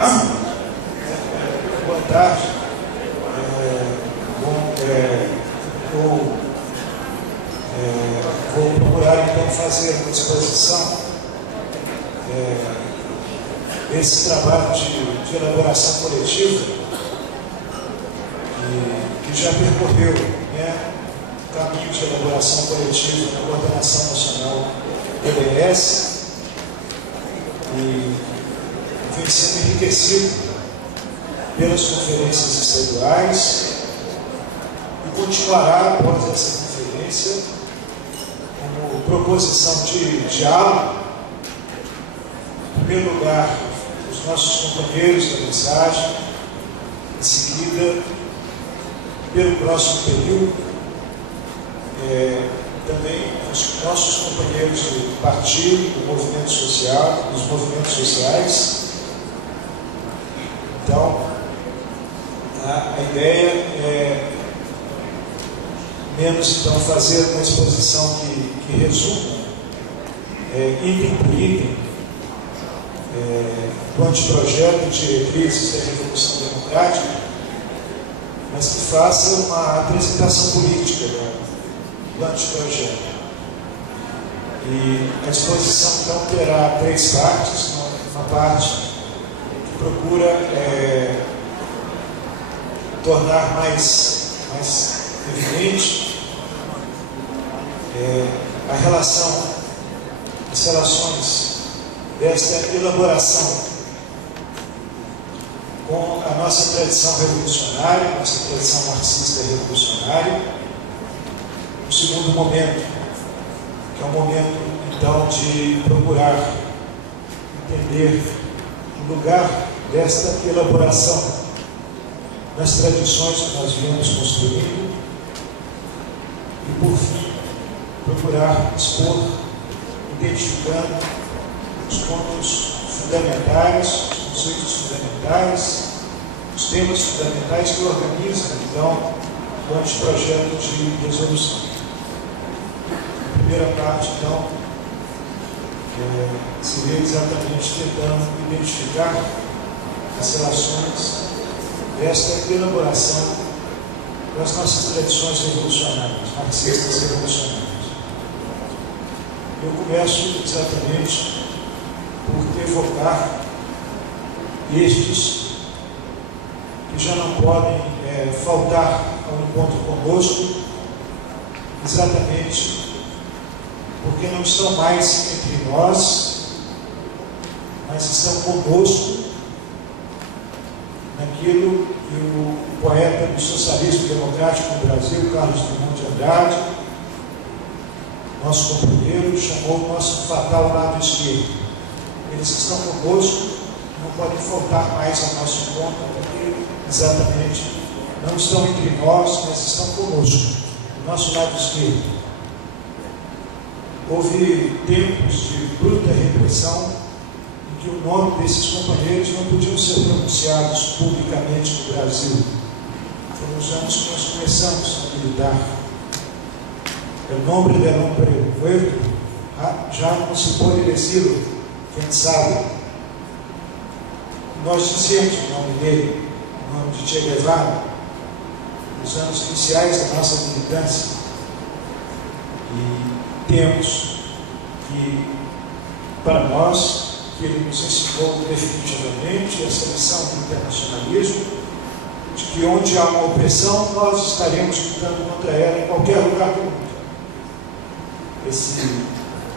Boa tarde. Vou procurar então fazer uma exposição desse trabalho de elaboração coletiva que já percorreu o caminho de elaboração coletiva na Coordenação Nacional PBS e vem sendo enriquecido pelas conferências estaduais e continuará após essa conferência como proposição de diálogo, em primeiro lugar, os nossos companheiros da mensagem, em seguida, pelo próximo período, também os nossos companheiros do partido, do movimento social, dos movimentos sociais. Então, a ideia é menos então fazer uma exposição que resuma item por item do anteprojeto de diretrizes da Revolução Democrática, mas que faça uma apresentação política do anteprojeto. E a exposição então terá três partes. Uma parte que procura tornar mais evidente as relações desta elaboração com a nossa tradição revolucionária, nossa tradição marxista revolucionária. O segundo momento, que é o momento então de procurar entender o lugar desta elaboração nas tradições que nós viemos construindo e, por fim, procurar expor, identificando os pontos fundamentais, os conceitos fundamentais, os temas fundamentais que organizam, então, o anteprojeto de resolução. A primeira parte, então, seria exatamente tentando identificar as relações desta elaboração das nossas tradições revolucionárias, marxistas revolucionárias. Eu começo exatamente por evocar estes que já não podem faltar ao encontro conosco, exatamente porque não estão mais entre nós, mas estão conosco naquilo que o poeta do socialismo democrático no Brasil, Carlos Drummond de Andrade, nosso companheiro, chamou o nosso fatal lado esquerdo. Eles estão conosco, não podem faltar mais ao nosso encontro, porque exatamente não estão entre nós, mas estão conosco, do nosso lado esquerdo. Houve tempos de bruta repressão em que o nome desses companheiros não podiam ser pronunciados publicamente no Brasil. Foram os anos que nós começamos a militar. El nombre del hombre muerto já não se pode decirlo, quem sabe. Nós dissemos o nome dele, o nome de Che Guevara, nos anos iniciais da nossa militância. E temos que, para nós, que ele nos ensinou definitivamente essa lição do internacionalismo, de que onde há uma opressão, nós estaremos lutando contra ela em qualquer lugar do mundo. Esse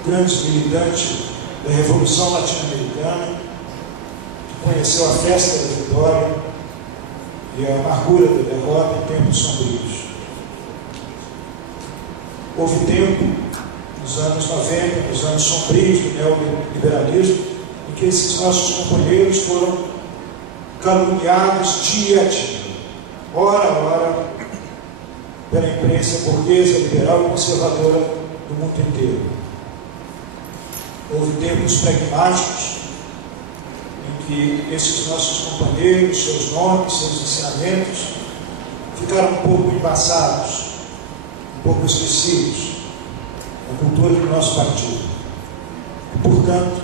grande militante da Revolução Latino-Americana, que conheceu a festa da vitória e a amargura da derrota em tempos sombrios. Houve tempo, nos anos 90, nos anos sombrios do neoliberalismo, em que esses nossos companheiros foram caluniados dia a dia, hora a hora, pela imprensa burguesa, liberal e conservadora do mundo inteiro. Houve tempos pragmáticos em que esses nossos companheiros, seus nomes, seus ensinamentos ficaram um pouco embaçados, um pouco esquecidos na cultura do nosso partido. E, portanto,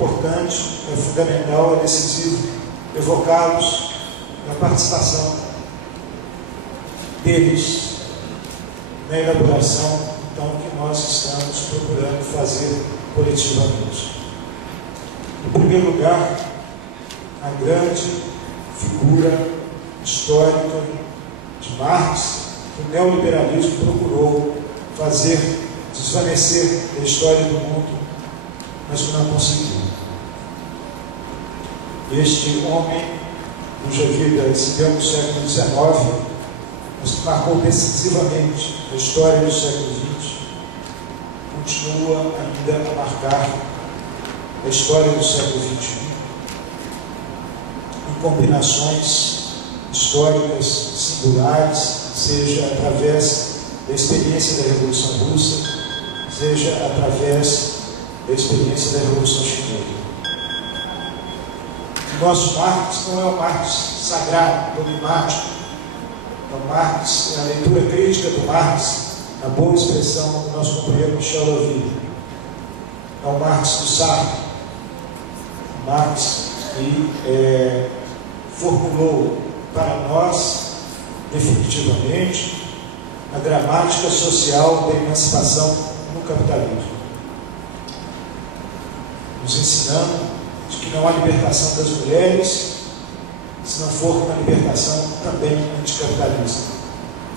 importante, é fundamental, é decisivo evocá-los na participação deles na elaboração, então, que nós estamos procurando fazer coletivamente. Em primeiro lugar, a grande figura histórica de Marx, que o neoliberalismo procurou fazer desvanecer da história do mundo, mas que não conseguiu. Este homem, cuja vida se deu no século XIX, mas que marcou decisivamente a história do século XX, continua ainda a marcar a história do século XXI, em combinações históricas singulares, seja através da experiência da Revolução Russa, seja através da experiência da Revolução Chinesa. O nosso Marx não é o Marx sagrado, dogmático. O Marx é a leitura crítica do Marx, na boa expressão do nosso companheiro Michel Laville. É o Marx do Sartre. O Marx que formulou para nós, definitivamente, a gramática social da emancipação no capitalismo, nos ensinando de que não há libertação das mulheres se não for uma libertação também anticapitalista.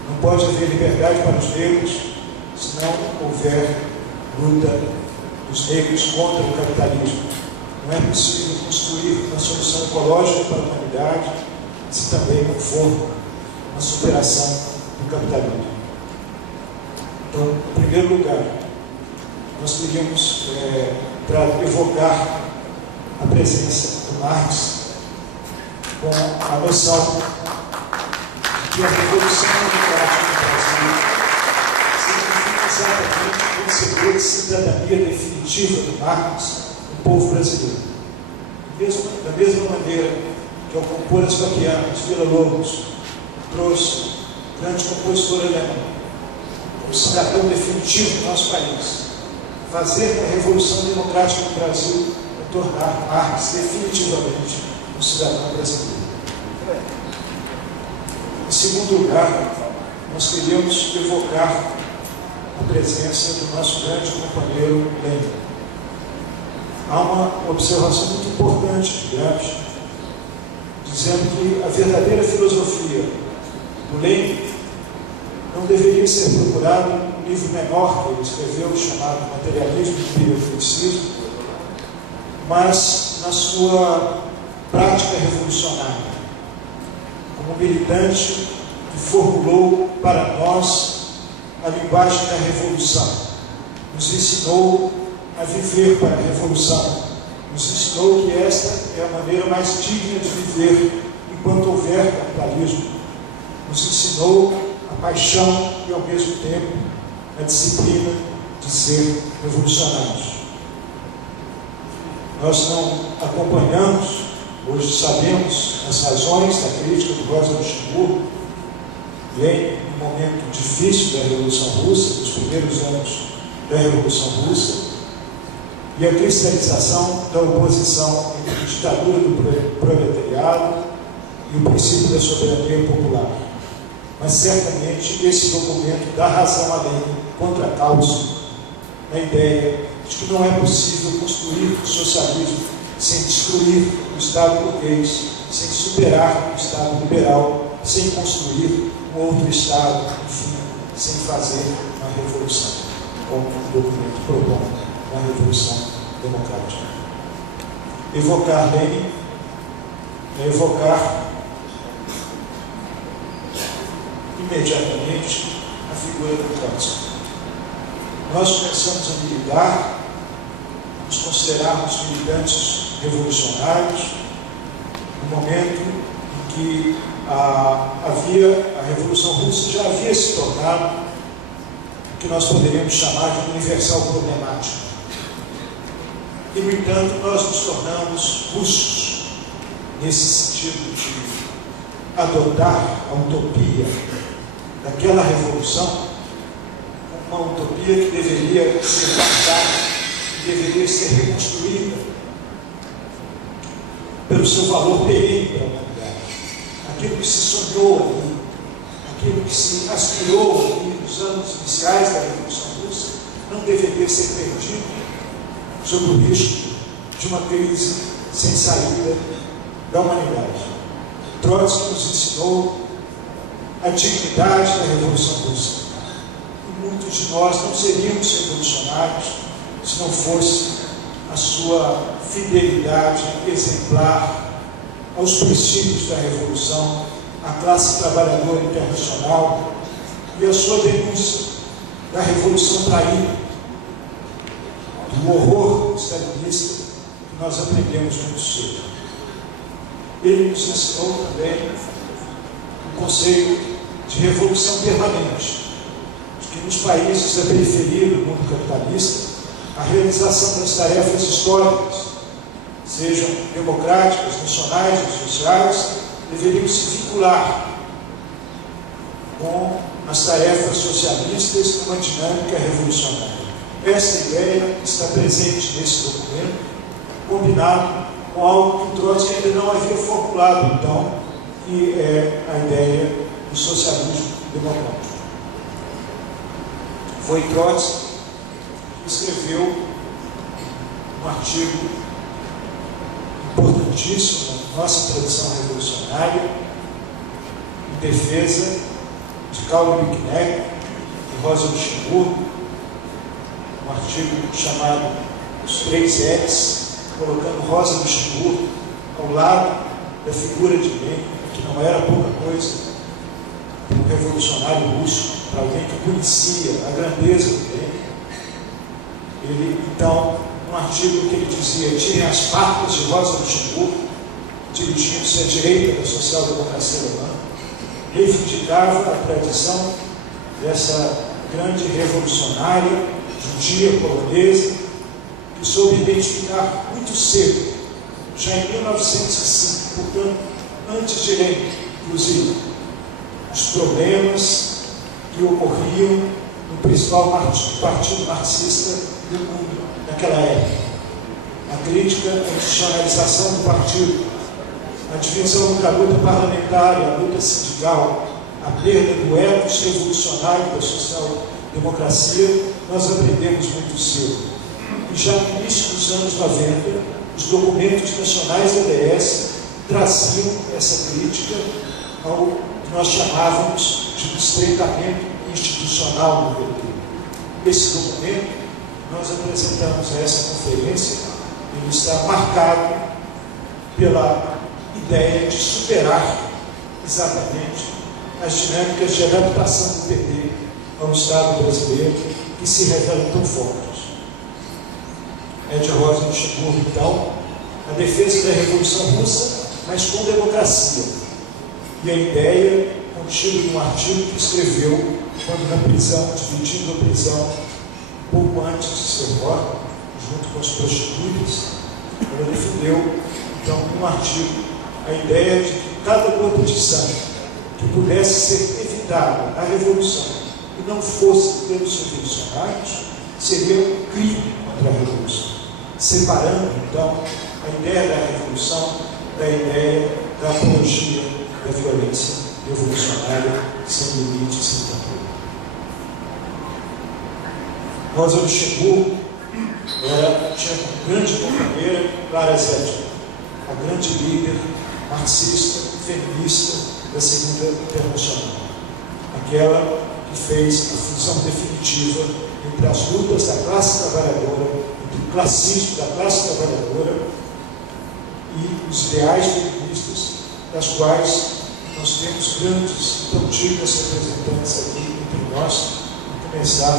Não pode haver liberdade para os negros se não houver luta dos negros contra o capitalismo. Não é possível construir uma solução ecológica para a humanidade se também não for uma superação do capitalismo. Então, em primeiro lugar, nós queríamos, para evocar a presença do Marx, com a noção de que a Revolução Democrática no Brasil significa exatamente conceber de cidadania definitiva do Marx no povo brasileiro. Da mesma maneira que, ao compor as Baquianas, Villa-Lobos trouxe o grande compositor alemão, o cidadão definitivo do nosso país, fazer da Revolução Democrática no Brasil é tornar Marx definitivamente um cidadão brasileiro. Em segundo lugar, nós queríamos evocar a presença do nosso grande companheiro Lenin. Há uma observação muito importante de Gramsci, dizendo que a verdadeira filosofia do Lenin não deveria ser procurada no livro menor que ele escreveu, chamado Materialismo e Biocriticismo, mas na sua prática revolucionária, como militante que formulou para nós a linguagem da revolução, nos ensinou a viver para a revolução, nos ensinou que esta é a maneira mais digna de viver enquanto houver capitalismo, nos ensinou a paixão e ao mesmo tempo a disciplina de ser revolucionários. Nós não acompanhamos, hoje sabemos as razões da crítica do Rosa Luxemburgo, vem um momento difícil da Revolução Russa, dos primeiros anos da Revolução Russa, e a cristalização da oposição entre a ditadura do proletariado e o princípio da soberania popular. Mas certamente esse documento dá razão a Lenin contra a causa, na ideia de que não é possível construir o socialismo sem destruir o Estado burguês, sem superar o Estado liberal, sem construir um outro Estado, enfim, sem fazer uma revolução, como o documento propõe na Revolução Democrática. Evocar Lenin é evocar imediatamente a figura do Trotsky. Nós começamos a militar, nos considerarmos militantes revolucionários, no momento em que a Revolução Russa já havia se tornado o que nós poderíamos chamar de universal problemático. E, no entanto, nós nos tornamos russos nesse sentido de adotar a utopia daquela revolução, uma utopia que deveria ser guardada, que deveria ser reconstruída pelo seu valor perene para a humanidade. Aquilo que se sonhou ali, aquilo que se aspirou ali nos anos iniciais da Revolução Russa, não deveria ser perdido sob o risco de uma crise sem saída da humanidade. Trotsky nos ensinou a dignidade da Revolução Russa. E muitos de nós não seríamos revolucionários se não fosse a sua fidelidade exemplar aos princípios da Revolução, à classe trabalhadora internacional e a sua denúncia da Revolução traída, do horror stalinista que nós aprendemos muito cedo. Ele nos ensinou também o conceito de revolução permanente, que nos países da periferia do mundo capitalista, a realização das tarefas históricas, sejam democráticas, nacionais ou sociais, deveriam se vincular com as tarefas socialistas numa dinâmica revolucionária. Esta ideia está presente nesse documento, combinado com algo que o Trotsky ainda não havia formulado, então, que é a ideia do socialismo democrático. Foi Trotsky que escreveu um artigo importantíssimo na nossa tradição revolucionária, em defesa de Karl Liebknecht e Rosa Luxemburgo, um artigo chamado Os Três R's, colocando Rosa Luxemburgo ao lado da figura de Lenin, que não era pouca coisa, um revolucionário russo, para alguém que conhecia a grandeza do Lenin. Ele, então, um artigo que ele dizia: tirem as farpas de Rosa Luxemburgo, dirigindo-se à direita da social-democracia alemã, reivindicava a tradição dessa grande revolucionária judia polonesa, que soube identificar muito cedo, já em 1905, portanto, antes de Lenin, inclusive, os problemas que ocorriam no principal partido marxista do mundo naquela época. A crítica à institucionalização do partido, a divisão da luta parlamentar e a luta sindical, a perda do ethos revolucionário da social-democracia, nós aprendemos muito cedo. E já no início dos anos 90, os documentos nacionais da DS traziam essa crítica ao que nós chamávamos de estreitamento institucional do PT. Esse documento nós apresentamos a essa conferência, ele está marcado pela ideia de superar exatamente as dinâmicas de adaptação do PT ao Estado brasileiro, que se revelam tão fortes. É de Rosa Luxemburgo, então, a defesa da Revolução Russa, mas com democracia. E a ideia contida num artigo que escreveu quando na prisão, dividindo a prisão, pouco antes de ser morta, junto com as prostitutas, ela defendeu, então, num artigo, a ideia de que cada gota de sangue que pudesse ser evitada na Revolução e não fosse pelos revolucionários, seria um crime contra a Revolução, separando, então, a ideia da Revolução da ideia da apologia da violência revolucionária sem limite, sem controle. Rosa Luxemburgo tinha uma grande companheira, Clara Zetkin, a grande líder marxista, feminista da Segunda Internacional, aquela que fez a fusão definitiva entre as lutas da classe trabalhadora, entre o classismo da classe trabalhadora e os ideais feministas, das quais nós temos grandes, tão dignas representantes aqui entre nós, a começar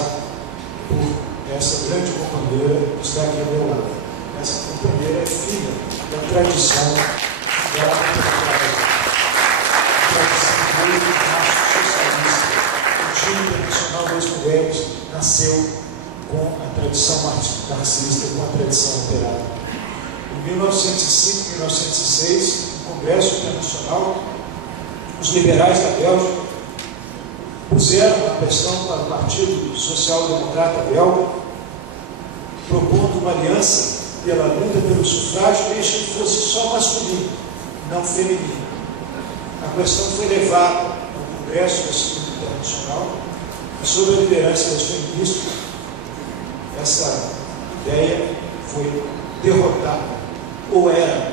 por essa grande companheira que está aqui ao meu lado. Essa companheira é filha da tradição socialista. O Dia Internacional das Mulheres nasceu com a tradição marxista, com a tradição operária. Em 1905 e 1906, no Congresso Internacional, os liberais da Bélgica puseram a questão para o Partido Social Democrata belga, propondo uma aliança pela luta pelo sufrágio, desde que fosse só masculino, não feminino. A questão foi levada ao Congresso da Segunda Internacional e, sob a liderança das feministas, essa ideia foi derrotada. Ou era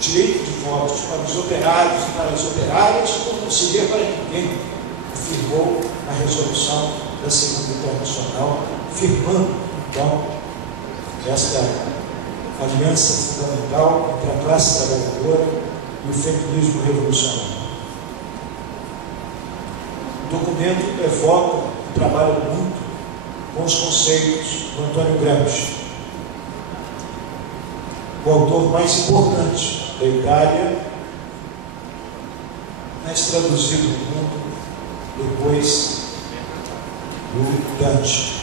direito de votos para os operários e para as operárias, ou não seria para ninguém, afirmou a resolução da Segunda Internacional, firmando, então, esta aliança fundamental entre a classe trabalhadora e o feminismo revolucionário. O documento evoca e trabalha muito com os conceitos do Antônio Gramsci, o autor mais importante da Itália, mais traduzido no mundo depois do Dante.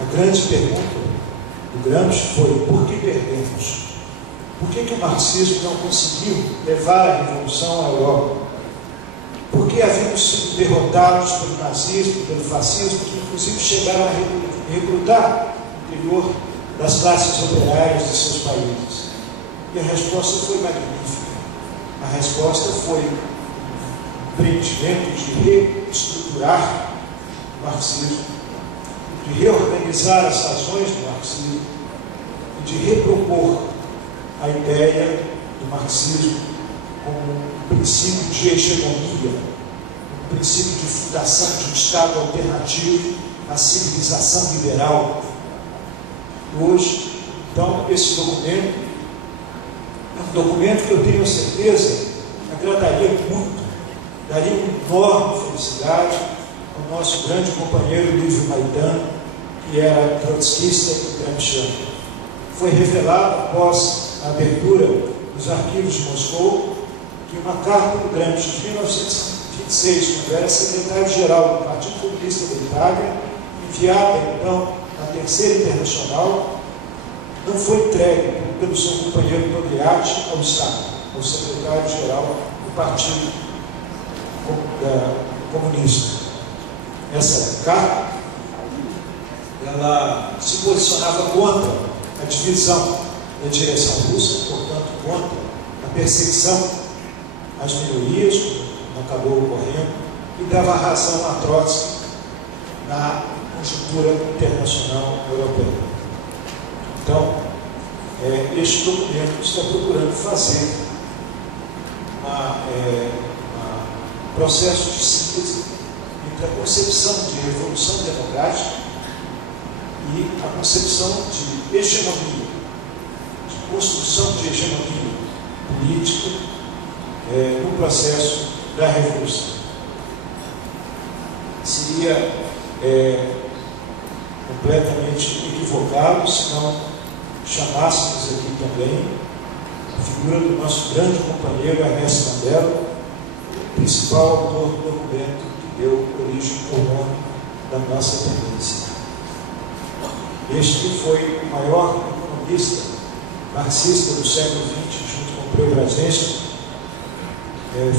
A grande pergunta do Gramsci foi: por que perdemos? Por que o marxismo não conseguiu levar a revolução à Europa? Por que havíamos sido derrotados pelo nazismo, pelo fascismo, que inclusive chegaram a recrutar o interior das classes operárias de seus países? E a resposta foi magnífica. A resposta foi o empreendimento de reestruturar o marxismo, de reorganizar as razões do marxismo e de repropor a ideia do marxismo como um princípio de hegemonia, um princípio de fundação de um Estado alternativo à civilização liberal. Hoje, então, esse documento é um documento que eu tenho certeza agradaria muito, daria uma enorme felicidade ao nosso grande companheiro Lívio Maitano, que era trotskista e gramsciano. Foi revelado após a abertura dos arquivos de Moscou que uma carta do Gramsci de 1926, quando era secretário-geral do Partido Comunista da Itália, enviada então à Terceira Internacional, não foi entregue pelo seu companheiro Togliatti ao Estado, ao secretário-geral do Partido Comunista. Essa carta, ela se posicionava contra a divisão da direção russa, portanto, contra a perseguição às minorias, como acabou ocorrendo, e dava razão a Trotsky na conjuntura internacional europeia. Então, este documento está procurando fazer um processo de síntese entre a concepção de revolução democrática e a concepção de hegemonia, de construção de hegemonia política no processo da revolução. Seria completamente equivocado se não chamássemos aqui também a figura do nosso grande companheiro Ernesto Mandela, principal autor do documento que deu origem ao nome da nossa tendência. Este que foi o maior economista marxista do século XX, junto com Preobrazhensky,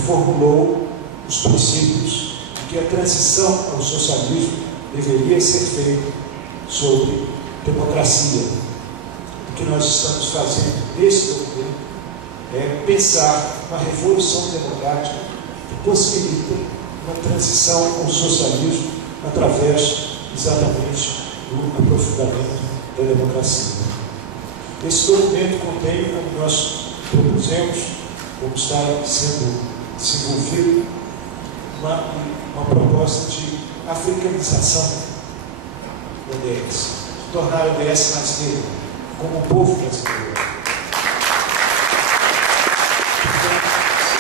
formulou os princípios de que a transição ao socialismo deveria ser feita sobre democracia. O que nós estamos fazendo nesse documento é pensar uma revolução democrática que possibilita uma transição ao socialismo através exatamente do aprofundamento da democracia. Esse documento contém, como nós propusemos, como está sendo desenvolvido, uma proposta de africanização do ODS, de tornar o ODS mais negro, como o povo brasileiro. Portanto,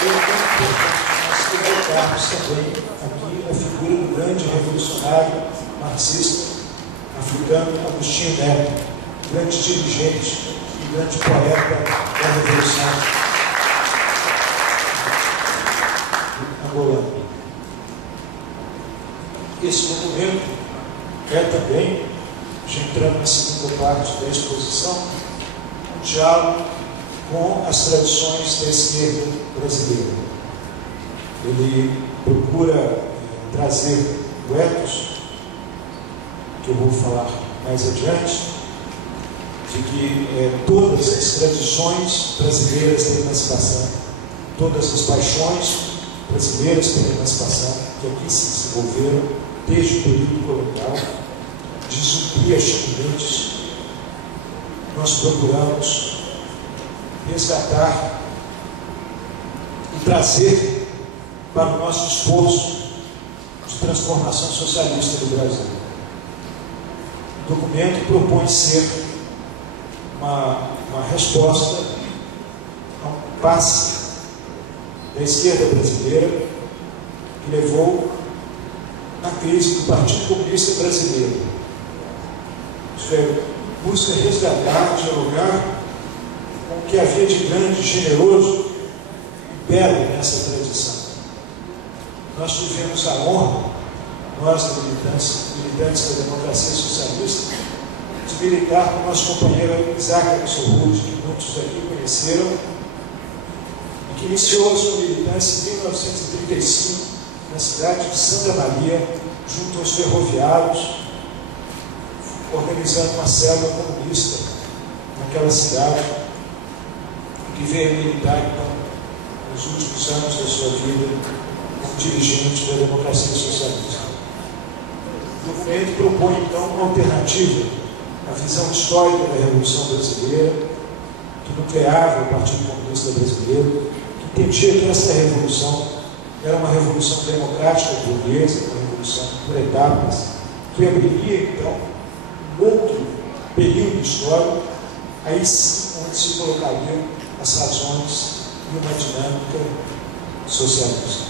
é muito importante nós evocarmos também aqui a figura do grande revolucionário marxista africano Agostinho Neto, grande dirigente e grande poeta da Revolução angolana. Esse documento é também, já entrando na segunda parte da exposição, um diálogo com as tradições da esquerda brasileira. Ele procura trazer o ethos, que eu vou falar mais adiante, de que todas as tradições brasileiras da emancipação, todas as paixões brasileiras pela emancipação, que aqui se desenvolveram desde o período colonial, de Zumbi a Chico Mendes, nós procuramos resgatar e trazer para o nosso esforço de transformação socialista do Brasil. O documento propõe ser uma resposta a um passe da esquerda brasileira que levou à crise do Partido Comunista Brasileiro. Isso é, busca resgatar, dialogar com o que havia de grande, generoso e belo nessa tradição. Nós tivemos a honra, nós da militantes da democracia socialista, de militar com o nosso companheiro Isaac Axelrod, que muitos aqui conheceram, e que iniciou a sua militância em 1935, na cidade de Santa Maria, junto aos ferroviários, organizando uma célula comunista naquela cidade, que veio militar, então, nos últimos anos da sua vida, como dirigente da democracia socialista. O documento propõe, então, uma alternativa à visão histórica da Revolução Brasileira, que nucleava o Partido Comunista Brasileiro, que entendia que essa revolução era uma revolução democrática burguesa, uma revolução por etapas, que abriria, então, um outro período histórico, aí sim, onde se colocariam as razões e uma dinâmica socialista.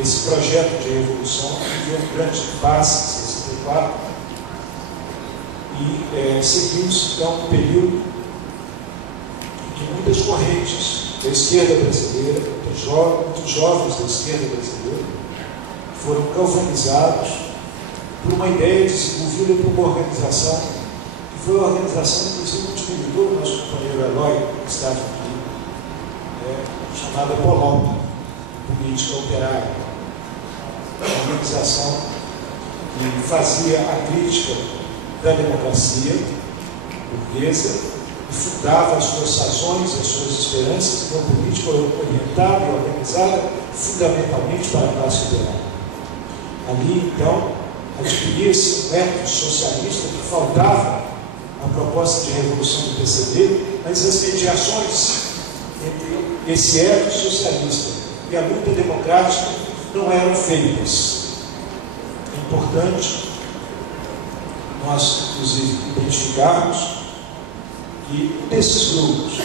Esse projeto de revolução viveu um grande impasse em 64 e seguiu-se, então, um período em que muitas correntes da esquerda brasileira, muitos jovens da esquerda brasileira, foram galvanizados por uma ideia desenvolvida por uma organização, que foi uma organização, inclusive, que militou o nosso companheiro Eloy, que estava aqui, chamada POLOP, Política Operária, uma organização que fazia a crítica da democracia burguesa, e fundava as suas razões, as suas esperanças, uma política orientada e organizada fundamentalmente para a classe operária. Ali, então, adquiria-se um método socialista que faltava à proposta de revolução do PCB, mas as mediações entre esse ethos socialista e a luta democrática não eram feitas. É importante nós, inclusive, identificarmos que um desses grupos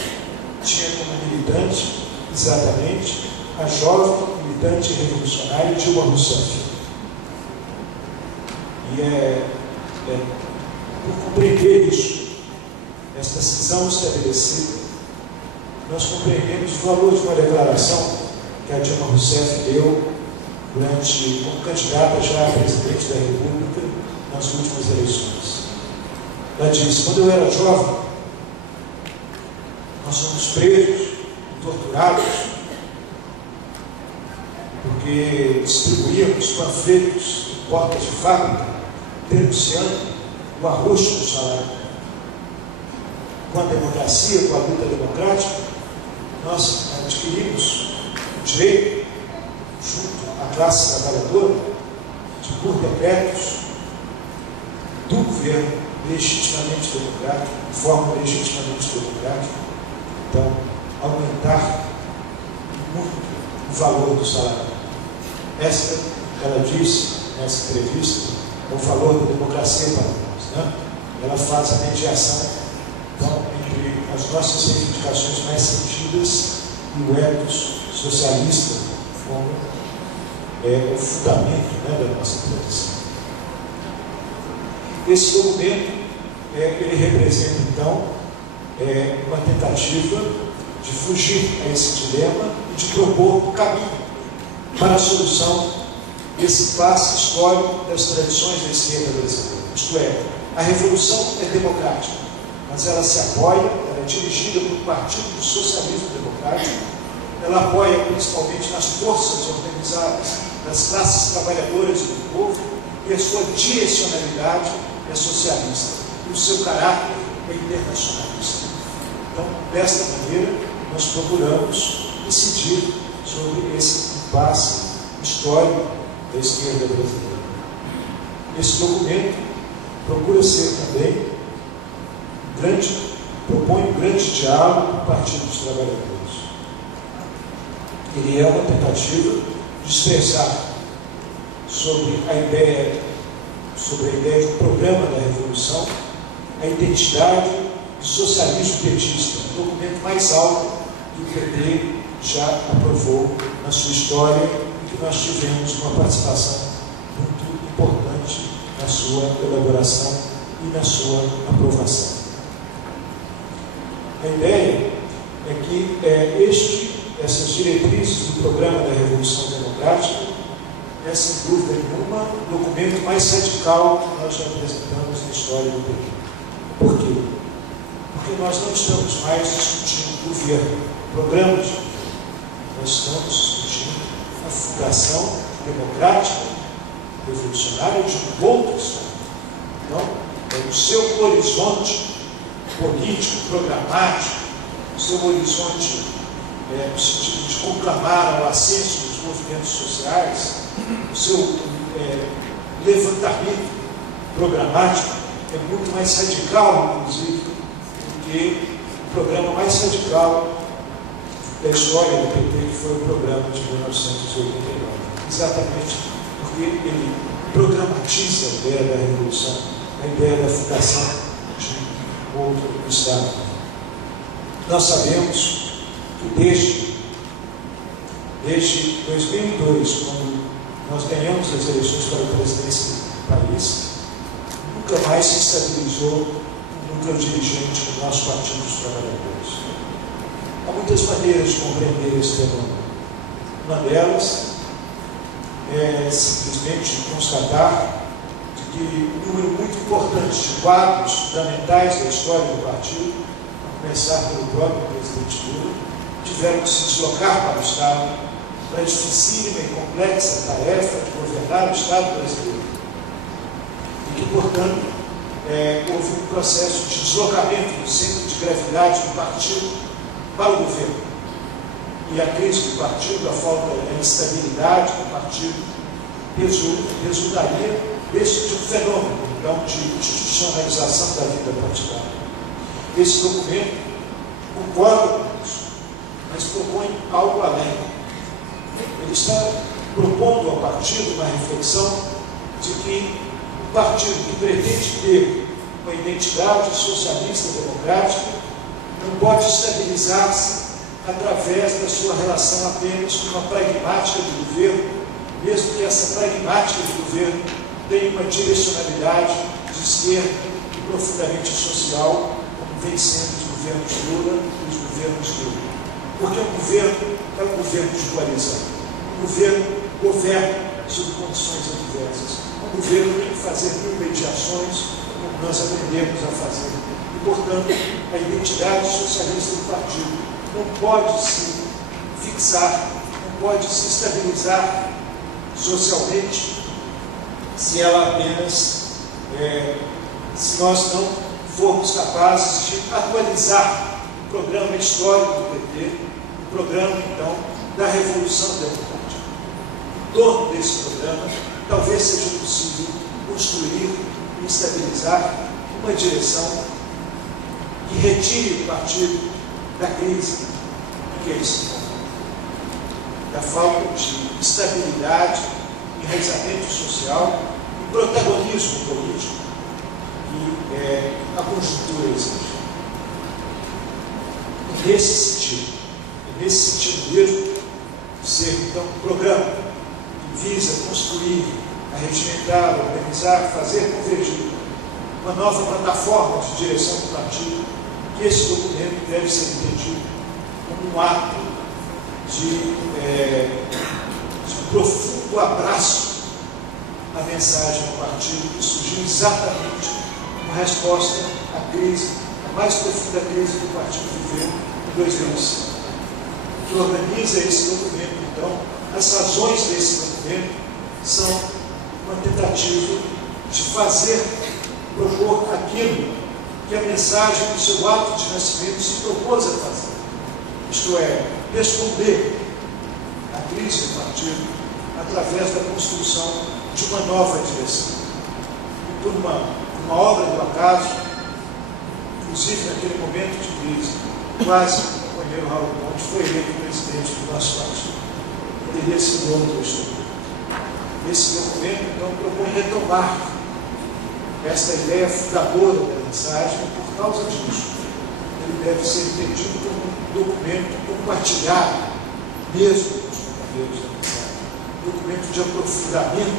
tinha como militante, exatamente, a jovem militante revolucionária Dilma Rousseff. E por compreender isso, esta cisão estabelecida, nós compreendemos o valor de uma declaração que a Dilma Rousseff deu como candidata já a presidente da República nas últimas eleições. Ela disse: quando eu era jovem, nós fomos presos, torturados, porque distribuíamos panfletos em portas de fábrica, denunciando o arroxo do salário. Com a democracia, com a luta democrática, nós adquirimos o direito, junto à classe trabalhadora, de, por decretos do governo legitimamente democrático, de forma legitimamente democrática, então, aumentar muito o valor do salário. Essa, ela disse nessa entrevista, é o valor da democracia para nós, né? Ela faz a mediação, então, entre as nossas reivindicações mais sentidas e o ethos socialista como o fundamento, né, da nossa tradição. Esse documento, ele representa, então, uma tentativa de fugir a esse dilema e de propor um caminho para a solução desse impasse histórico das tradições da esquerda brasileira. Isto é, a revolução é democrática, mas ela se apoia, ela é dirigida por um partido do socialismo democrático, ela apoia principalmente nas forças organizadas das classes trabalhadoras e do povo, e a sua direcionalidade é socialista. E o seu caráter é internacionalista. Então, desta maneira, nós procuramos incidir sobre esse impasse histórico da esquerda brasileira. Esse documento procura ser também propõe um grande diálogo com o Partido dos Trabalhadores. Ele é uma tentativa de expressar sobre a ideia de um programa da Revolução, a identidade do socialismo petista, o documento mais alto que o PT já aprovou na sua história e que nós tivemos uma participação muito importante na sua elaboração e na sua aprovação. A ideia é que essas diretrizes do programa da Revolução Democrática é, sem dúvida nenhuma, o documento mais radical que nós já apresentamos na história do PT. Por quê? Porque nós não estamos mais discutindo governo, programas, nós estamos discutindo a fundação democrática, revolucionária de um outro Estado. Então, o seu horizonte político, programático, o seu horizonte no sentido de conclamar ao ascenso dos movimentos sociais, o seu levantamento programático é muito mais radical, inclusive, do que o programa mais radical da história do PT, que foi o programa de 1989. Exatamente porque ele programatiza a ideia da revolução, a ideia da fundação de outro Estado. Nós sabemos que desde 2002, quando nós ganhamos as eleições para a presidência do país, nunca mais se estabilizou o núcleo dirigente do nosso Partido dos Trabalhadores. Há muitas maneiras de compreender esse fenômeno. Uma delas é simplesmente constatar de que um número muito importante de quadros fundamentais da história do partido, a começar pelo próprio presidente Lula, tiveram que se deslocar para o Estado para a dificílima e complexa tarefa de governar o Estado brasileiro. E que, portanto, houve um processo de deslocamento do centro de gravidade do partido para o governo. E a crise do partido, a falta de instabilidade do partido, resultaria desse tipo de fenômeno, então, de institucionalização da vida partidária. Esse documento concorda com isso, mas propõe algo além. Ele está propondo ao partido uma reflexão de que o partido que pretende ter uma identidade socialista democrática não pode estabilizar-se através da sua relação apenas com uma pragmática de governo, mesmo que essa pragmática de governo tenha uma direcionalidade de esquerda e profundamente social, como vem sendo os governos Lula e os governos Lula. Porque um governo é um governo de coalizão. Um governo governa sob condições adversas. Um governo tem que fazer mil mediações, como nós aprendemos a fazer. E, portanto, a identidade socialista do partido não pode se fixar, não pode se estabilizar socialmente se ela apenas, se nós não formos capazes de atualizar o programa histórico do PT, o programa, então, da Revolução Democrática. Em torno desse programa, talvez seja possível construir e estabilizar uma direção que retire o partido da crise em que ele se encontra, da falta de estabilidade, enraizamento social e protagonismo político que a conjuntura exige. E nesse sentido mesmo, de ser então um programa que visa construir, arregimentar, organizar, fazer convergir uma nova plataforma de direção do partido, que esse documento deve ser entendido como um ato de profundo abraço à mensagem do partido, que surgiu exatamente uma resposta à crise, a mais profunda crise que o partido viveu em 2005. O que organiza esse documento, então, as razões desse documento são uma tentativa de propor aquilo que a mensagem do seu ato de nascimento se propôs a fazer, isto é, responder à crise do partido através da construção de uma nova direção. E por uma obra do acaso, inclusive naquele momento de crise, quase o companheiro Raul Monte foi eleito presidente do nosso partido. Poderia ser outro história. Esse documento, então, propõe retomar esta ideia fundadora da mensagem, e por causa disso, ele deve ser entendido como um documento compartilhado, mesmo com os companheiros da mensagem, um documento de aprofundamento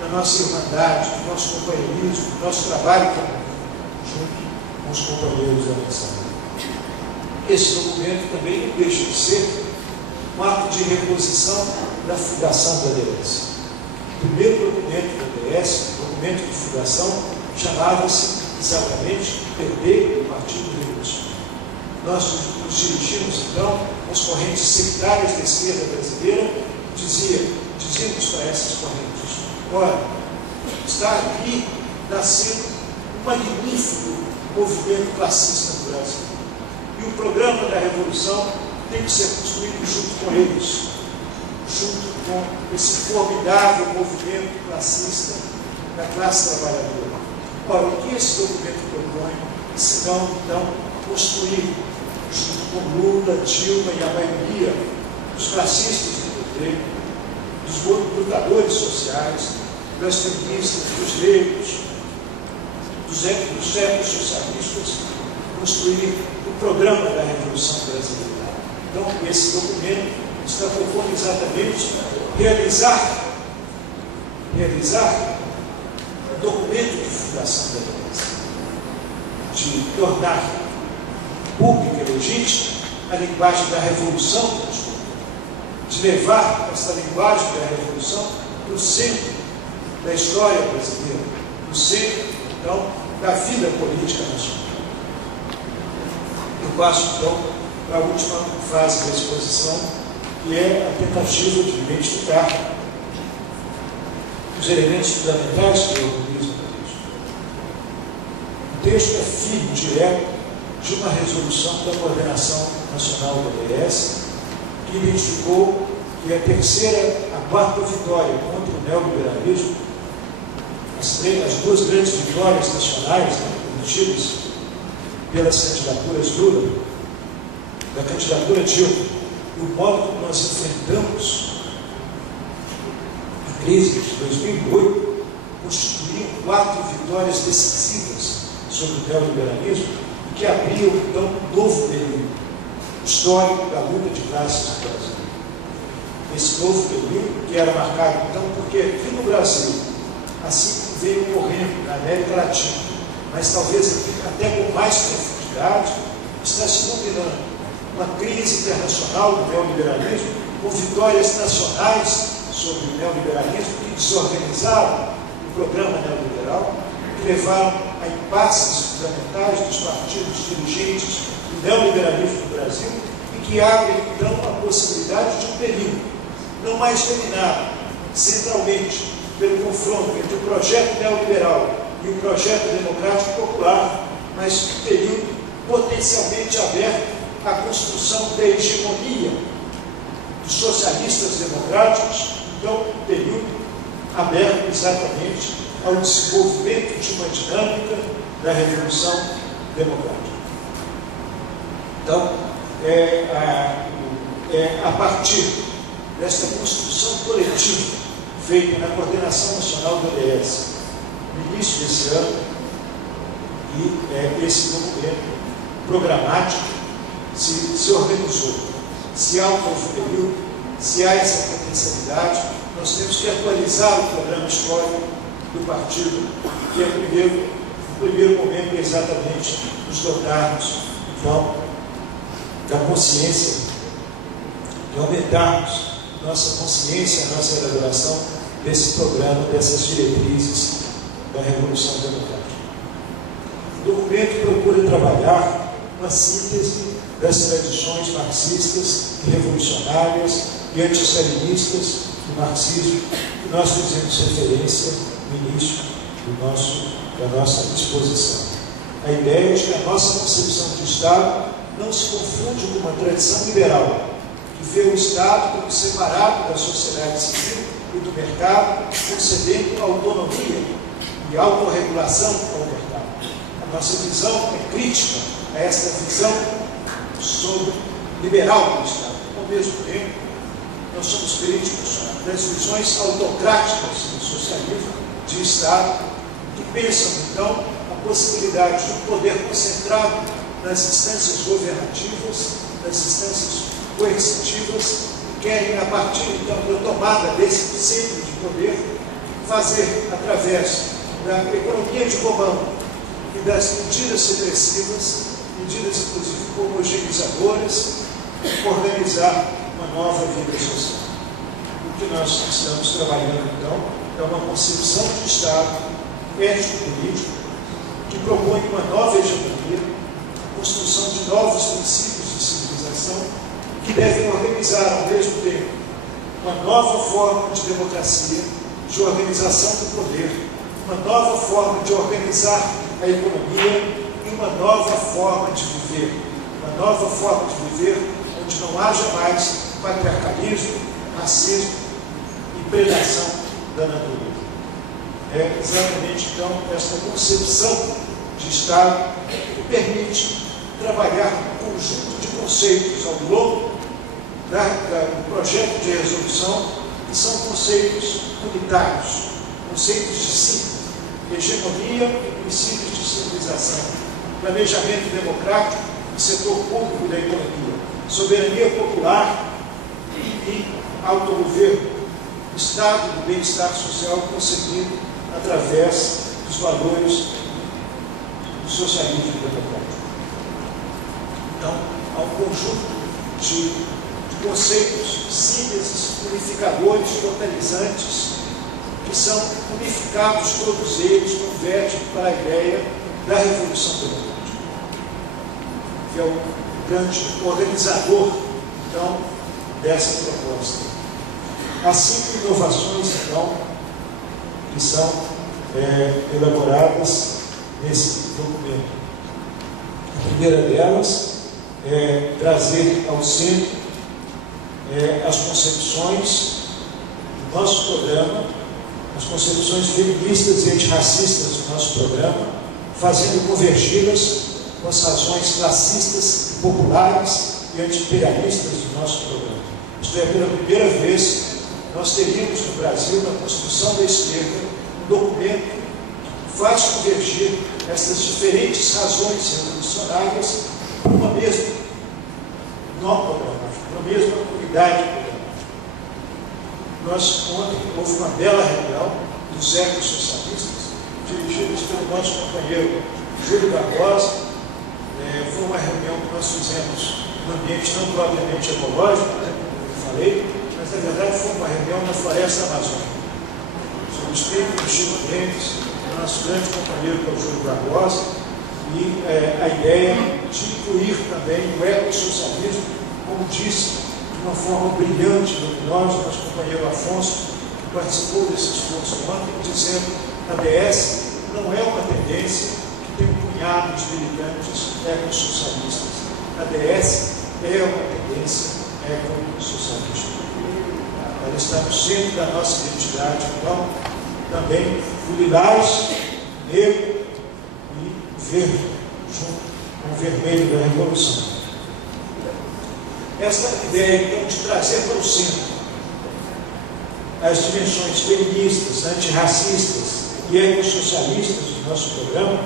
da nossa irmandade, do nosso companheirismo, do nosso trabalho comum, junto com os companheiros da mensagem. Esse documento também não deixa de ser um ato de reposição da fundação da ADS. O primeiro documento da ADS, o documento de fundação, chamava-se exatamente PB do Partido Revolucionário. Nós nos dirigimos então às correntes sectárias da esquerda brasileira, dizíamos para essas correntes: olha, está aqui nascendo um magnífico movimento classista no Brasil. E o programa da Revolução tem que ser construído junto com eles, junto com esse formidável movimento classista da classe trabalhadora. Ora, o que esse documento propõe, se não, então, construir, junto com Lula, Dilma e a maioria dos classistas do poder, dos lutadores sociais, das feministas, dos negros, dos séculos socialistas, construir o programa da Revolução Brasileira. Então, esse documento está propondo exatamente realizar o documento de fundação da ADS, de tornar pública e legítima a linguagem da Revolução, de levar essa linguagem da Revolução para o centro da história brasileira, para o centro, então, da vida política nacional. Eu passo, então, para a última fase da exposição, que é a tentativa de identificar os elementos fundamentais que organizam o texto. O texto é filho direto de uma resolução da Coordenação Nacional da ADS, que identificou que a quarta vitória contra o neoliberalismo, as duas grandes vitórias nacionais obtidas pelas candidaturas Lula, da candidatura Dilma, e o modo como nós enfrentamos a crise de 2008, constituíam 4 vitórias decisivas sobre o neoliberalismo e que abriam, então, um novo período histórico da luta de classes no Brasil. Esse novo período, que era marcado, então, porque aqui no Brasil, assim como veio ocorrendo na América Latina, mas talvez aqui até com mais profundidade, está se combinando uma crise internacional do neoliberalismo com vitórias nacionais sobre o neoliberalismo que desorganizaram o programa neoliberal, que levaram a impasses fundamentais dos partidos dirigentes do neoliberalismo no Brasil e que abrem, então, a possibilidade de um período não mais dominado centralmente pelo confronto entre o projeto neoliberal e o projeto democrático popular, mas um período potencialmente aberto à construção da hegemonia dos socialistas democráticos, então um período aberto exatamente ao desenvolvimento de uma dinâmica da Revolução Democrática. Então, a partir desta construção coletiva feita na Coordenação Nacional do ADS, no início desse ano, e esse documento programático se organizou. Se há um novo período, se há essa potencialidade, nós temos que atualizar o programa histórico do partido, que é o primeiro momento é exatamente nos dotarmos, então, da consciência, de aumentarmos nossa consciência, a nossa elaboração desse programa, dessas diretrizes da Revolução Democrática. O documento procura trabalhar uma síntese das tradições marxistas e revolucionárias e antistalinistas do marxismo, que nós fizemos referência no início da nossa exposição. a ideia de que a nossa concepção de Estado não se confunde com uma tradição liberal, que vê o Estado como separado da sociedade civil e do mercado, concedendo autonomia e autorregulação ao mercado. A nossa visão é crítica a esta visão sobre liberal do Estado. Ao mesmo tempo, nós somos críticos das visões autocráticas do socialismo de Estado, que pensam, então, a possibilidade de um poder concentrado nas instâncias governativas, nas instâncias coercitivas, e querem, a partir, então, da tomada desse centro de poder, fazer, através da economia de comando e das medidas repressivas, medidas, inclusive, homogeneizadoras, organizar uma nova vida social. O que nós estamos trabalhando, então, é uma concepção de Estado ético-político que propõe uma nova hegemonia, a construção de novos princípios de civilização que devem organizar, ao mesmo tempo, uma nova forma de democracia, de organização do poder, uma nova forma de organizar a economia e uma nova forma de viver. Uma nova forma de viver onde não haja mais patriarcalismo, racismo e predação da natureza. É exatamente, então, esta concepção de Estado que permite trabalhar um conjunto de conceitos ao longo do projeto de resolução, que são conceitos unitários, conceitos de síntese, hegemonia e princípios de civilização, planejamento democrático e setor público da economia, soberania popular e autogoverno, Estado do bem-estar social concebido através dos valores do socialismo democrático. Então, há um conjunto de conceitos, sínteses, unificadores, totalizantes, que são unificados, todos eles convergem para a ideia da Revolução Democrática, que é o grande organizador, então, dessa proposta. As 5 inovações, então, que são elaboradas nesse documento. A primeira delas é trazer ao centro as concepções do nosso programa, as concepções feministas e antirracistas do nosso programa, fazendo convergi-las com as razões classistas, populares e anti-imperialistas do nosso programa. Isto é, pela primeira vez, nós teríamos no Brasil, na construção da esquerda, um documento que faz convergir essas diferentes razões revolucionárias para uma mesma nó programática, uma mesma unidade programática. Ontem houve uma bela reunião dos ecossocialistas, dirigidos pelo nosso companheiro Júlio Barbosa. Foi uma reunião que nós fizemos num ambiente não propriamente ecológico, como eu falei, mas na verdade foi uma reunião na floresta amazônica, sob o espírito do Chico Mendes, nosso grande companheiro, que é o Júlio Barbosa, e a ideia de incluir também o ecossocialismo, como disse, de uma forma brilhante, luminosa, nosso companheiro Afonso, que participou desse esforço ontem, dizendo que a DS não é uma tendência que tem um punhado de militantes ecossocialistas. A DS é uma tendência ecossocialista. Ela está no centro da nossa identidade, então, também o lilás, negro e verde, junto com o vermelho da Revolução. Essa ideia, então, de trazer para o centro as dimensões feministas, antirracistas e ecossocialistas do nosso programa,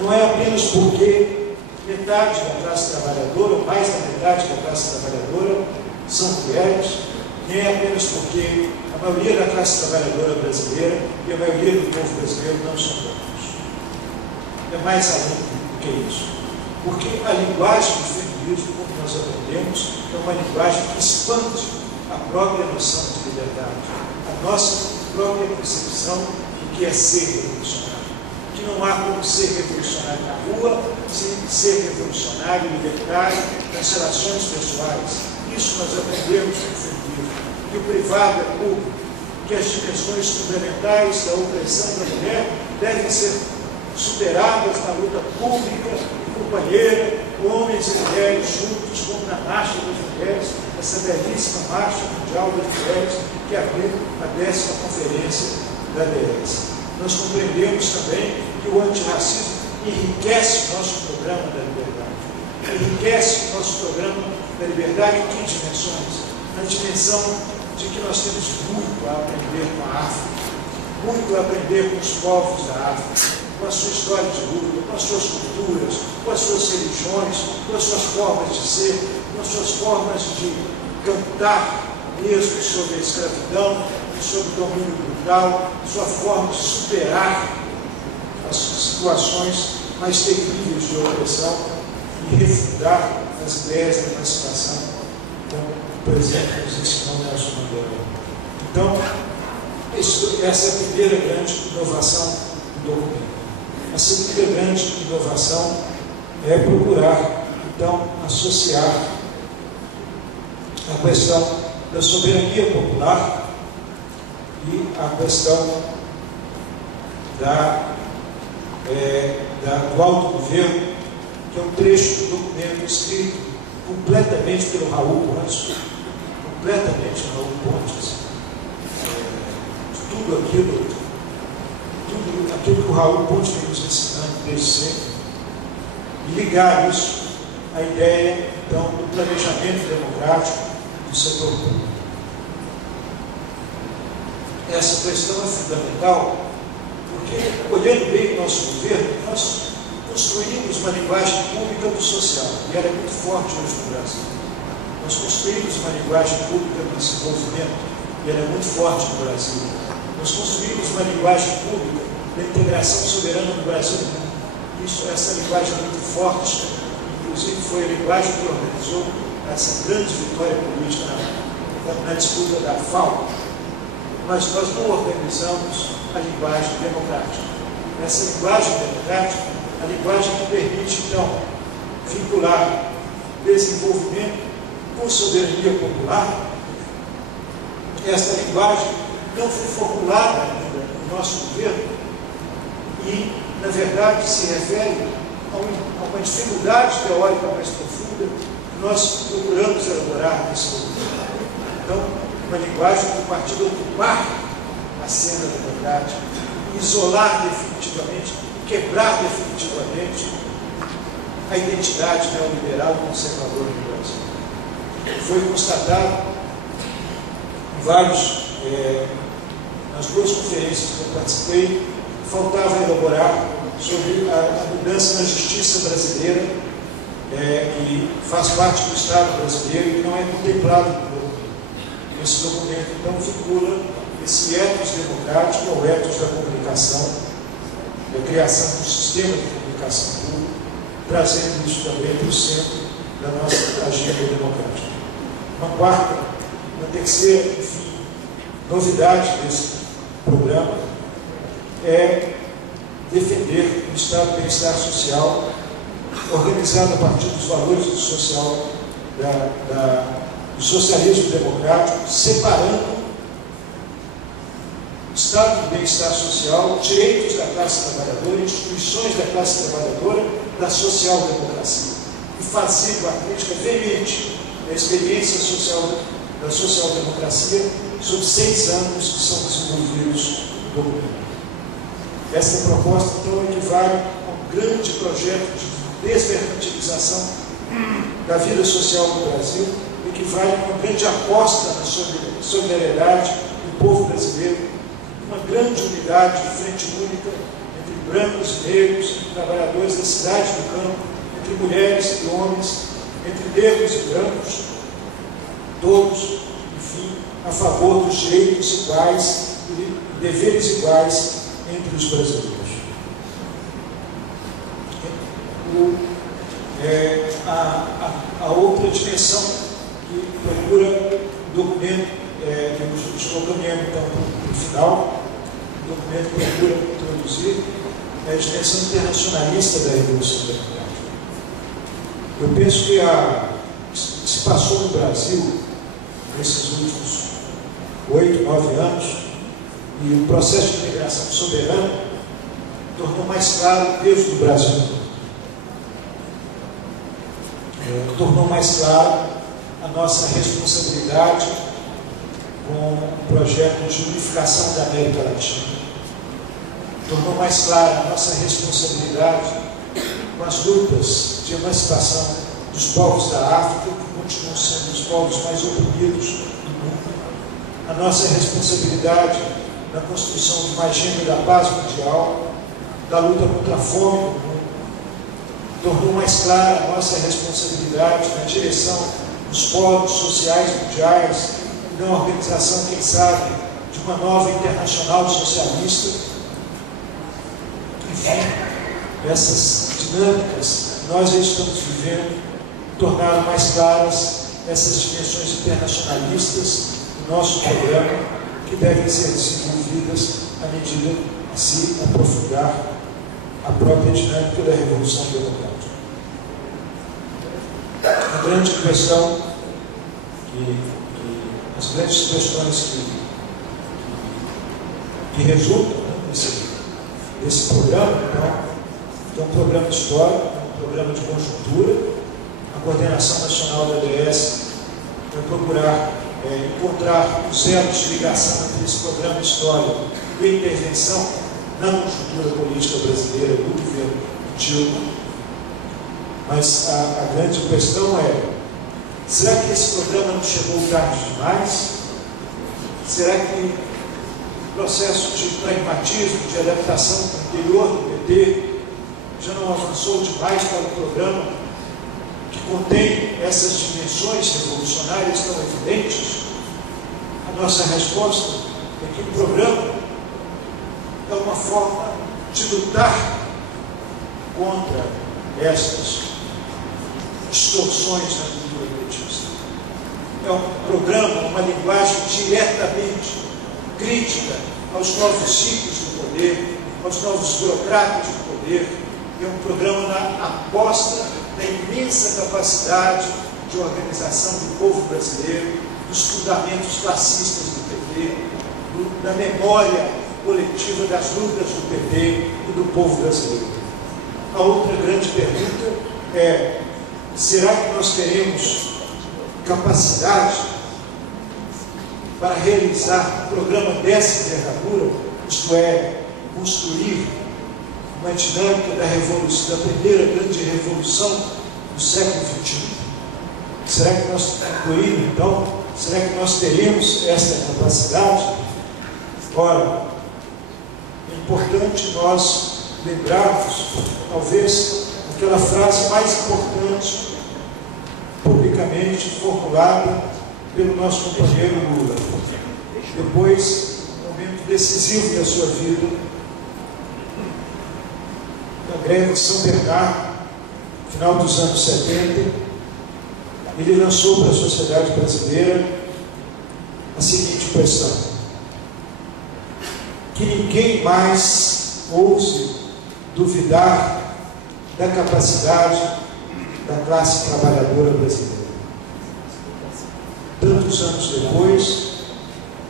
não é apenas porque metade da classe trabalhadora, ou mais da metade da classe trabalhadora, são mulheres, nem é apenas porque a maioria da classe trabalhadora brasileira e a maioria do povo brasileiro não são brancos. É mais além do que isso. Porque a linguagem do feminismo, como nós aprendemos, é uma linguagem que expande a própria noção de liberdade, a nossa própria concepção do que é ser revolucionário. Que não há como ser revolucionário na rua, sem ser revolucionário e libertário nas relações pessoais. Isso nós aprendemos no feminismo. Que o privado é público, que as dimensões fundamentais da opressão da mulher devem ser superadas na luta pública e companheira, homens e mulheres juntos, como na Marcha das Mulheres, essa belíssima Marcha Mundial das Mulheres, que abriu a 10ª Conferência da ADS. Nós compreendemos também que o antirracismo enriquece o nosso programa da liberdade. Enriquece o nosso programa da liberdade em que dimensões? Na dimensão de que nós temos muito a aprender com a África, muito a aprender com os povos da África, com a sua história de luta, com as suas culturas, com as suas religiões, com as suas formas de ser, com as suas formas de cantar mesmo sobre a escravidão, sobre o domínio brutal, sua forma de superar as situações mais terríveis de opressão e refundar as ideias da emancipação, como, por exemplo, nos ensinou Nelson Mandela. Então, essa é a primeira grande inovação do documento. A segunda grande inovação é procurar, então, associar a questão da soberania popular e a questão do autogoverno, que é um trecho do documento escrito completamente pelo Raul Pontes, tudo aquilo que o Raul Pontes vem nos ensinando desde sempre, e ligar isso à ideia, então, do planejamento democrático do setor público. Essa questão é fundamental, porque, olhando bem o nosso governo, nós construímos uma linguagem pública do social, e ela é muito forte hoje no Brasil. Nós construímos uma linguagem pública do desenvolvimento, e ela é muito forte no Brasil. Nós construímos uma linguagem pública da integração soberana do Brasil no mundo. Essa linguagem é muito forte, inclusive foi a linguagem que organizou essa grande vitória política na disputa da FAO. Mas nós não organizamos a linguagem democrática. Essa linguagem democrática, a linguagem que permite, então, vincular desenvolvimento com soberania popular. Esta linguagem não foi formulada ainda no nosso governo e, na verdade, se refere a uma dificuldade teórica mais profunda que nós procuramos elaborar nesse governo. Então, uma linguagem que partiu ocupar a cena democrática, isolar definitivamente, quebrar definitivamente a identidade neoliberal e conservadora do Brasil. Foi constatado nas duas conferências que eu participei, faltava elaborar sobre a mudança na justiça brasileira, que faz parte do Estado brasileiro e que não é contemplado nesse documento. Então, vincula esse ethos democrático ao ethos da comunicação, da criação de um sistema de comunicação pública, trazendo isso também para o centro da nossa agenda democrática. Uma terceira, enfim, novidade desse programa é defender o Estado de bem-estar social, organizado a partir dos valores do social, do socialismo democrático, separando o Estado de bem-estar social, direitos da classe trabalhadora, instituições da classe trabalhadora, da social-democracia, e fazendo a crítica veemente da experiência da social-democracia sobre 6 anos que são desenvolvidos no documento. Essa proposta, então, equivale a um grande projeto de desmercantilização da vida social do Brasil, equivale a uma grande aposta na solidariedade do povo brasileiro, uma grande unidade, frente única entre brancos e negros, entre trabalhadores da cidade e do campo, entre mulheres e homens, entre negros e brancos, todos, enfim, a favor dos direitos iguais e deveres iguais entre os brasileiros. A outra dimensão que procura o documento, que eu estou caminhando então para o final, o documento procura introduzir, é a dimensão internacionalista da Revolução Democrática. Eu penso que se passou no Brasil, nesses últimos 8, 9 anos, e o processo de integração soberana tornou mais claro o peso do Brasil. Tornou mais claro a nossa responsabilidade com o projeto de unificação da América Latina. Tornou mais clara a nossa responsabilidade com as lutas de emancipação dos povos da África, que continuam sendo os povos mais oprimidos do mundo. A nossa responsabilidade na construção de uma agenda da paz mundial, da luta contra a fome no mundo. Tornou mais clara a nossa responsabilidade na direção dos polos sociais mundiais e na organização, quem sabe, de uma nova internacional socialista. Enfim, essas dinâmicas que nós estamos vivendo tornaram mais claras essas dimensões internacionalistas do nosso programa, que devem ser desenvolvidas à medida que se aprofundar a própria dinâmica da Revolução Democrática. A grande questão, as grandes questões que resultam, né, desse programa, então, é um programa histórico, é um programa de conjuntura. A coordenação nacional da ODS vai procurar encontrar os elos de ligação entre esse programa histórico e a intervenção na conjuntura política brasileira do governo Dilma. Mas a grande questão é: será que esse programa não chegou tarde demais? Será que o processo de pragmatismo, de adaptação do interior do PT já não avançou demais para o programa que contém essas dimensões revolucionárias tão evidentes? A nossa resposta é que o programa é uma forma de lutar contra essas distorções na cultura petista. É um programa, uma linguagem diretamente crítica aos novos ciclos do poder, aos novos burocratas do poder. É um programa na aposta da imensa capacidade de organização do povo brasileiro, dos fundamentos classistas do PT, da memória coletiva das lutas do PT e do povo brasileiro. A outra grande pergunta é: será que nós teremos capacidade para realizar um programa dessa envergadura, isto é, construir uma dinâmica da revolução, da primeira grande revolução do século XXI? Será que nós, incluindo então, será que nós teremos essa capacidade? Ora, é importante nós lembrarmos, talvez, aquela frase mais importante publicamente formulada pelo nosso companheiro Lula, depois do momento decisivo da sua vida, da greve de São Bernardo, final dos anos 70. Ele lançou para a sociedade brasileira a seguinte questão: que ninguém mais ouse duvidar da capacidade da classe trabalhadora brasileira. Tantos anos depois,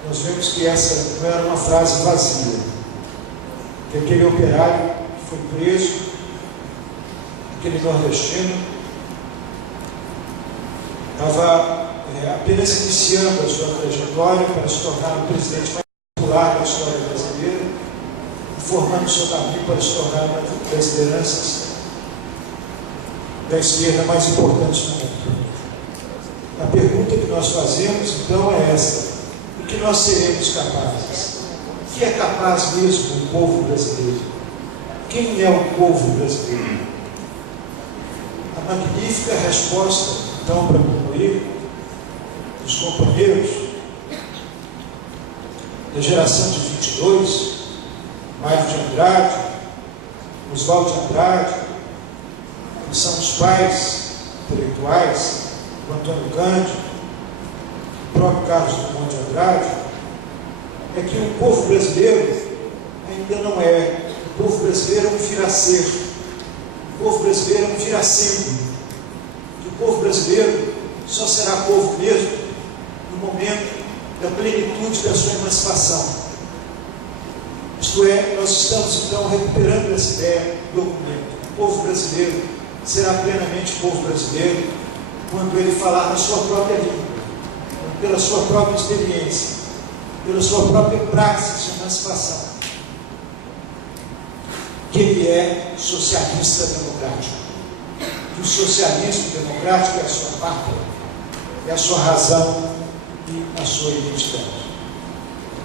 nós vemos que essa não era uma frase vazia, que aquele operário que foi preso, aquele nordestino, estava apenas iniciando a sua trajetória para se tornar o presidente mais popular da história brasileira, formando seu caminho para se tornar uma das lideranças da esquerda mais importantes do mundo. A pergunta que nós fazemos, então, é essa: o que nós seremos capazes? O que é capaz mesmo o povo brasileiro? Quem é o povo brasileiro? A magnífica resposta, então, para concluir, dos companheiros da geração de 22, Mário de Andrade, Oswaldo de Andrade, que são os pais intelectuais, o Antônio Cândido, o próprio Carlos Drummond de Andrade, é que o povo brasileiro ainda não é. O povo brasileiro é um vir a ser. O povo brasileiro é um vir a sendo. O povo brasileiro só será povo mesmo no momento da plenitude da sua emancipação. Isto é, nós estamos então recuperando essa ideia do documento. O povo brasileiro será plenamente povo brasileiro quando ele falar na sua própria língua, pela sua própria experiência, pela sua própria praxis de emancipação, que ele é socialista democrático. Que o socialismo democrático é a sua pátria, é a sua razão e a sua identidade.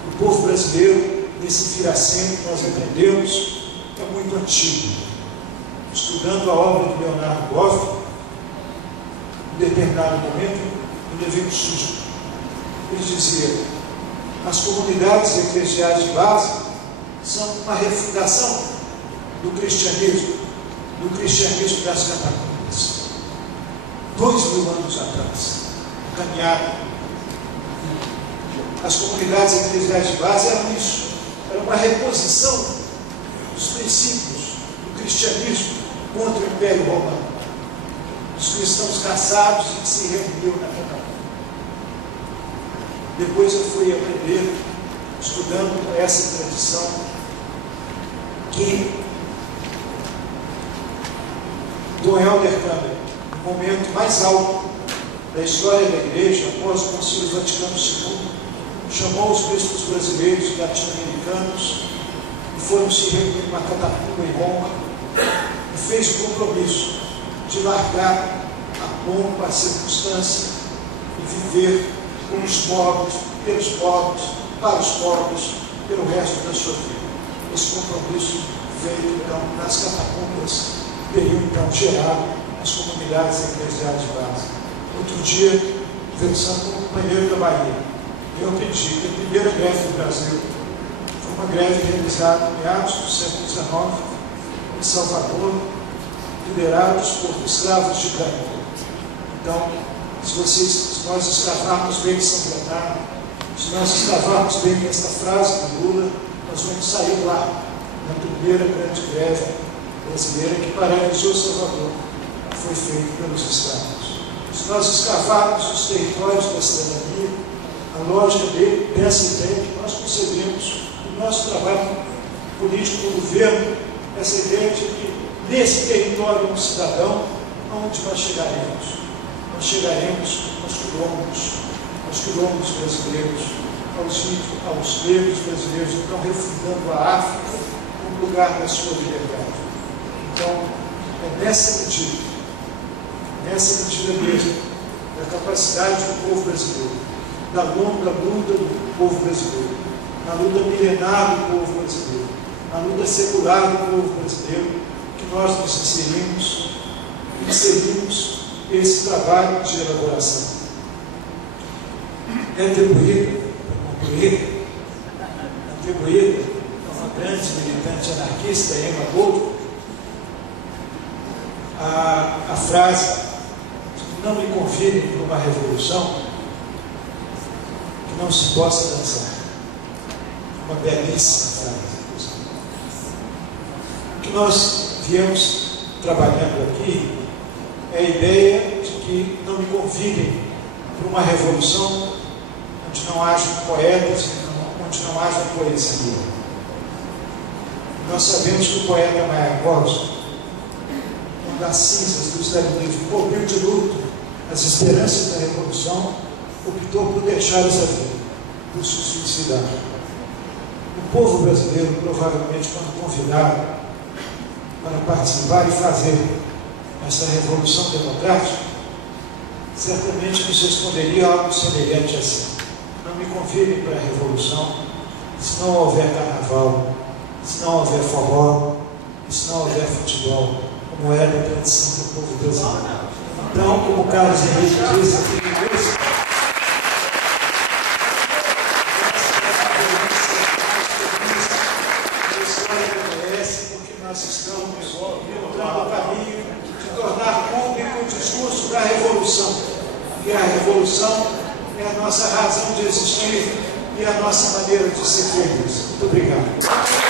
O povo brasileiro, nesse firacento que nós aprendemos, é muito antigo. Estudando a obra de Leonardo Boff, em determinado momento, me levei um susto. Ele dizia: as comunidades eclesiais de base são uma refundação do cristianismo das catacumbas. 2000 anos atrás, caminhada. As comunidades eclesiais de base eram isso, era uma reposição dos princípios do cristianismo contra o Império Romano. Os cristãos caçados e que se reuniam na catacumba. Depois eu fui aprender, estudando essa tradição, que Dom Helder Câmara, no momento mais alto da história da Igreja, após o Concílio Vaticano II, chamou os bispos brasileiros e latino-americanos e foram se reunir numa catacumba em Roma e fez o compromisso de largar a pompa, a circunstância e viver com os pobres, pelos pobres, para os pobres, pelo resto da sua vida. Esse compromisso veio então nas catacumbas, veio então gerar as comunidades eclesiais de base. Outro dia, conversando com um companheiro da Bahia, eu aprendi que a primeira greve do Brasil foi uma greve realizada em meados do século XIX, em Salvador, liderados por escravos de cana. Então, se nós escavarmos bem São Bernardo, se nós escavarmos bem esta frase do Lula, nós vamos sair lá, na primeira grande greve brasileira que paralisou Salvador, foi feita pelos escravos. Se nós escavarmos os territórios da cidadania, a lógica dessa ideia que nós concebemos no nosso trabalho político do governo, essa ideia de que nesse território um cidadão, aonde nós chegaremos? Nós chegaremos aos quilombos brasileiros, aos negros brasileiros que estão refundando a África como lugar da sua liberdade. Então, é nessa medida mesmo, da capacidade do povo brasileiro, da longa luta do povo brasileiro, na luta milenar do povo brasileiro, na luta secular do povo brasileiro, que nós nos inserimos esse trabalho de elaboração. É atribuído, a uma grande militante anarquista, Emma Goldman, a frase: não me convidem para uma revolução que não se possa dançar. Uma belíssima frase. O que nós viemos trabalhando aqui é a ideia de que não me convidem para uma revolução onde não haja poetas, onde não haja poesia. Nós sabemos que o poeta Maia Costa, das cinzas do estalinismo, cobriu de luto as esperanças da revolução, optou por deixar essa vida, por se suicidar. O povo brasileiro, provavelmente, quando convidado para participar e fazer essa revolução democrática, certamente nos responderia algo semelhante assim: não me convidem para a revolução se não houver carnaval, se não houver forró, se não houver futebol, como era a tradição do povo brasileiro. Então, como o Carlos Henrique disse aqui no início, a história merece, porque nós estamos encontrando o caminho de tornar público o discurso da revolução. E a revolução é a nossa razão de existir e a nossa maneira de ser feliz. Muito obrigado.